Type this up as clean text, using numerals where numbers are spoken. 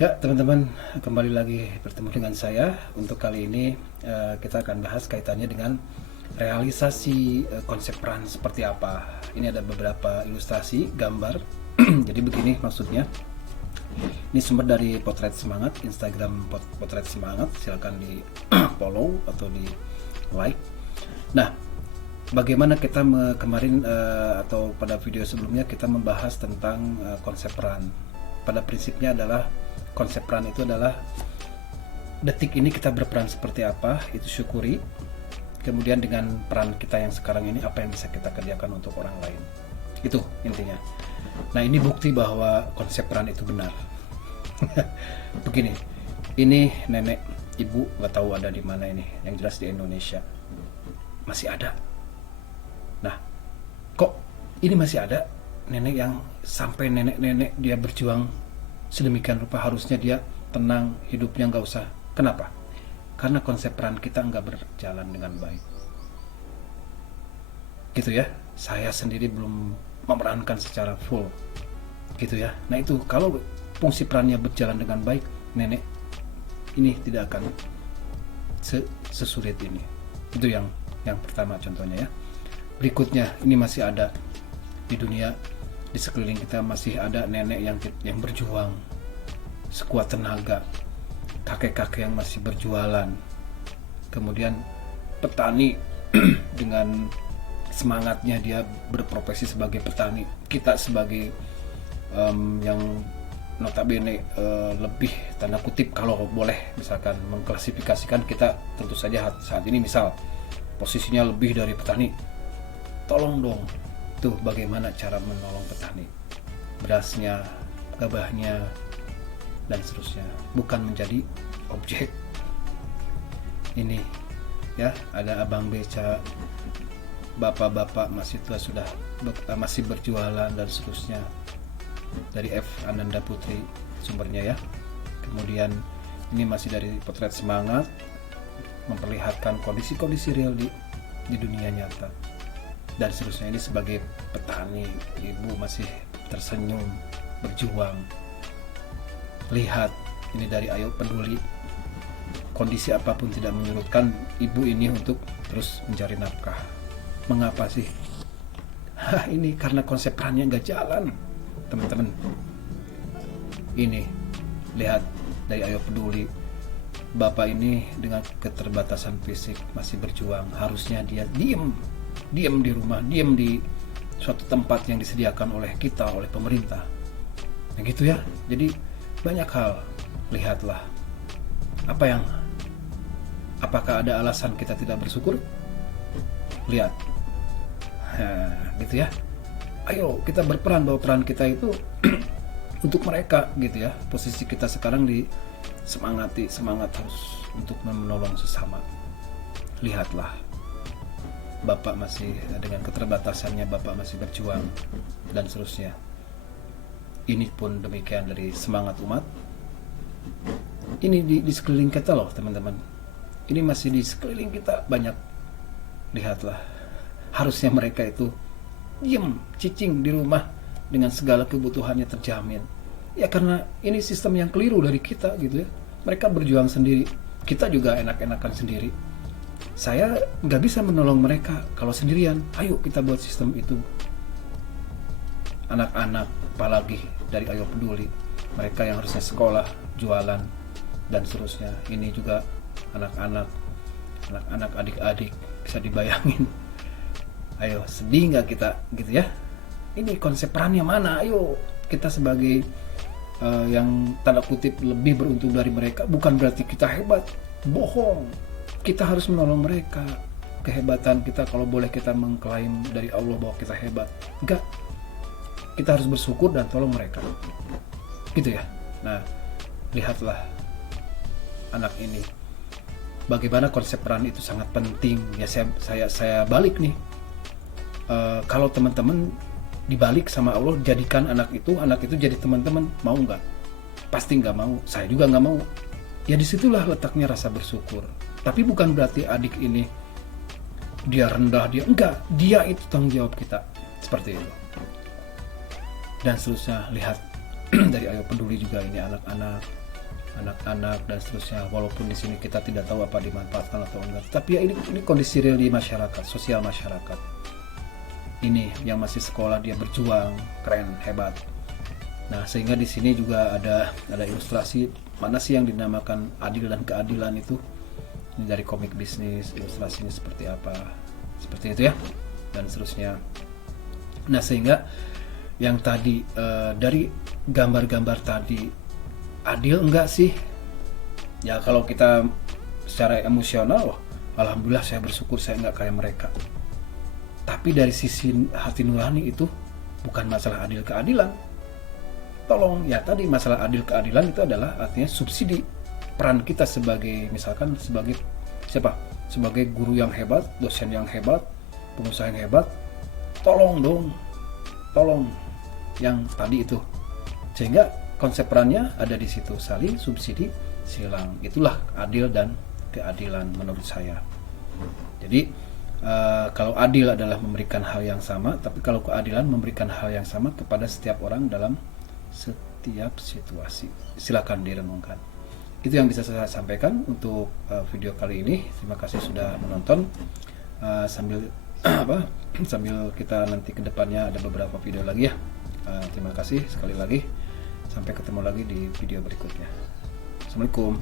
Ya, teman-teman, kembali lagi bertemu dengan saya. Untuk kali ini kita akan bahas kaitannya dengan realisasi konsep peran seperti apa. Ini ada beberapa ilustrasi, gambar. Jadi begini maksudnya. Ini sumber dari Potret Semangat, Instagram Potret Semangat. Silakan di follow atau di like. Nah, bagaimana kita kemarin atau pada video sebelumnya kita membahas tentang konsep peran. Pada prinsipnya adalah konsep peran itu adalah detik ini kita berperan seperti apa, itu syukuri. Kemudian dengan peran kita yang sekarang ini apa yang bisa kita kerjakan untuk orang lain. Itu intinya. Nah, ini bukti bahwa konsep peran itu benar. Begini, ini nenek, ibu nggak tahu ada di mana ini. Yang jelas di Indonesia masih ada. Nah, kok ini masih ada nenek yang sampai nenek-nenek dia berjuang sedemikian rupa, harusnya dia tenang, hidupnya nggak usah. Kenapa? Karena konsep peran kita nggak berjalan dengan baik. Gitu ya, saya sendiri belum memerankan secara full. Gitu ya. Nah itu, kalau fungsi perannya berjalan dengan baik, nenek ini tidak akan sesulit ini. Itu yang pertama contohnya ya. Berikutnya, ini masih ada di dunia, di sekeliling kita masih ada nenek yang berjuang sekuat tenaga, kakek-kakek yang masih berjualan, kemudian petani dengan semangatnya dia berprofesi sebagai petani. Kita sebagai yang notabene lebih tanda kutip kalau boleh misalkan mengklasifikasikan, kita tentu saja saat ini misal posisinya lebih dari petani, tolong dong tuh bagaimana cara menolong petani, berasnya, gabahnya, dan seterusnya, bukan menjadi objek. Ini ya, ada abang beca, bapak-bapak masih tua sudah masih berjualan dan seterusnya. Dari F. Ananda Putri sumbernya ya. Kemudian ini masih dari Potret Semangat, memperlihatkan kondisi-kondisi real di dunia nyata dan seterusnya. Ini sebagai petani, ibu masih tersenyum, berjuang. Lihat, ini dari Ayo Peduli. Kondisi apapun tidak menyurutkan ibu ini untuk terus mencari nafkah. Mengapa sih? Ini karena konsep perannya nggak jalan, teman-teman. Ini, lihat dari Ayo Peduli. Bapak ini dengan keterbatasan fisik masih berjuang. Harusnya dia diem di rumah, diem di suatu tempat yang disediakan oleh kita, oleh pemerintah. Nah gitu ya. Jadi banyak hal. Lihatlah apakah ada alasan kita tidak bersyukur? Lihat. Nah, gitu ya. Ayo kita berperan, bahwa peran kita itu untuk mereka gitu ya. Posisi kita sekarang semangat harus untuk menolong sesama. Lihatlah, Bapak masih dengan keterbatasannya, Bapak masih berjuang dan seterusnya. Ini pun demikian dari semangat umat. Ini di sekeliling kita loh teman-teman. Ini masih di sekeliling kita banyak. Lihatlah, harusnya mereka itu diam, cicing di rumah dengan segala kebutuhannya terjamin. Ya karena ini sistem yang keliru dari kita gitu ya. Mereka berjuang sendiri, kita juga enak-enakan sendiri. Saya nggak bisa menolong mereka kalau sendirian. Ayo kita buat sistem itu. Anak-anak, apalagi dari Ayo Peduli, mereka yang harusnya sekolah, jualan, dan seterusnya. Ini juga anak-anak, adik-adik, bisa dibayangin. Ayo, sedih nggak kita gitu ya? Ini konsep perannya mana? Ayo, kita sebagai yang tanda kutip lebih beruntung dari mereka, bukan berarti kita hebat. Bohong. Kita harus menolong mereka. Kehebatan kita, kalau boleh kita mengklaim dari Allah bahwa kita hebat, enggak. Kita harus bersyukur dan tolong mereka. Gitu ya. Nah, lihatlah anak ini. Bagaimana konsep peran itu sangat penting. Ya saya balik nih. Kalau teman-teman dibalik sama Allah, jadikan anak itu jadi teman-teman, mau nggak? Pasti nggak mau. Saya juga nggak mau. Ya disitulah letaknya rasa bersyukur. Tapi bukan berarti adik ini dia rendah, enggak, dia itu tanggung jawab kita, seperti itu. Dan seterusnya, lihat dari Ayo Peduli juga, ini anak-anak anak-anak dan seterusnya, walaupun di sini kita tidak tahu apa dimanfaatkan atau enggak, tapi ya ini kondisi real di masyarakat, sosial masyarakat ini yang masih sekolah, dia berjuang, keren, hebat. Nah, sehingga di sini juga ada ilustrasi mana sih yang dinamakan adil dan keadilan itu. Ini dari komik bisnis, ilustrasinya seperti apa, seperti itu ya, dan seterusnya. Nah, sehingga yang tadi dari gambar-gambar tadi, adil enggak sih? Ya kalau kita secara emosional, wah, alhamdulillah saya bersyukur saya enggak kayak mereka. Tapi dari sisi hati nurani itu bukan masalah adil keadilan. Tolong ya, tadi masalah adil keadilan itu adalah artinya subsidi peran kita sebagai, misalkan sebagai siapa? Sebagai guru yang hebat, dosen yang hebat, pengusaha yang hebat. Tolong dong. Tolong yang tadi itu. Sehingga konsep perannya ada di situ, saling subsidi silang. Itulah adil dan keadilan menurut saya. Jadi kalau adil adalah memberikan hal yang sama, tapi kalau keadilan memberikan hal yang sama kepada setiap orang dalam setiap situasi. Silakan direnungkan. Itu yang bisa saya sampaikan untuk video kali ini. Terima kasih sudah menonton. Sambil sambil kita nanti ke depannya ada beberapa video lagi ya. Terima kasih sekali lagi. Sampai ketemu lagi di video berikutnya. Assalamualaikum.